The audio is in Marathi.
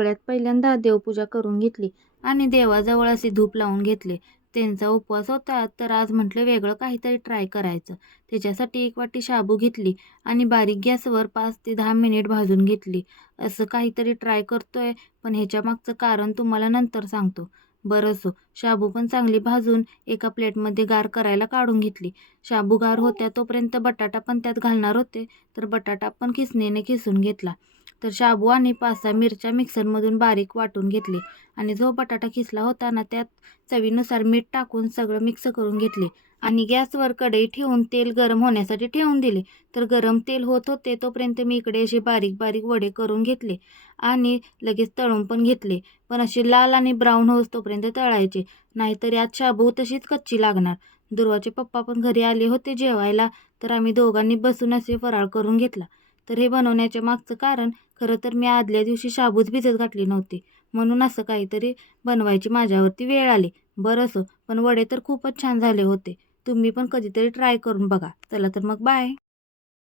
सगळ्यात पहिल्यांदा देवपूजा करून घेतली आणि देवाजवळ असे धूप लावून घेतले. त्यांचा उपवास होता तर आज म्हटलं वेगळं काहीतरी ट्राय करायचं. त्याच्यासाठी एक वाटी शाबू घेतली आणि बारीक गॅसवर 5 ते 10 मिनिट भाजून घेतली. असं काहीतरी ट्राय करतोय, पण ह्याच्या मागचं कारण तुम्हाला नंतर सांगतो. बरं असो, शाबू पण चांगली भाजून एका प्लेटमध्ये गार करायला काढून घेतली. शाबू गार होत्या तोपर्यंत बटाटा पण त्यात घालणार होते, तर बटाटा पण खिसणीने खिसून घेतला. तर शाबू आणि 5-6 मिरच्या मिक्सरमधून बारीक वाटून घेतली आणि जो बटाटा खिसला होता ना त्यात चवीनुसार मीठ टाकून सगळं मिक्स करून घेतले आणि गॅसवर कढई ठेवून तेल गरम होण्यासाठी ठेवून दिले. तर गरम तेल होत होते तोपर्यंत मी इकडे असे बारीक बारीक वडे करून घेतले आणि लगेच तळून पण घेतले. पण असे लाल आणि ब्राऊन होस तोपर्यंत तळायचे, नाहीतर यात शाबू तशीच कच्ची लागणार. दुर्वाचे पप्पा पण घरी आले होते जेवायला, तर आम्ही दोघांनी बसून असे फराळ करून घेतला. तर हे बनवण्याच्या मागचं कारण, खरं तर मी आदल्या दिवशी शाबूच भिजत घातली नव्हती, म्हणून असं काहीतरी बनवायची माझ्यावरती वेळ आली. बरं असो, पण वडे तर खूपच छान झाले होते. तुम्ही पण कधीतरी ट्राय करून बघा. चला तर मग बाय.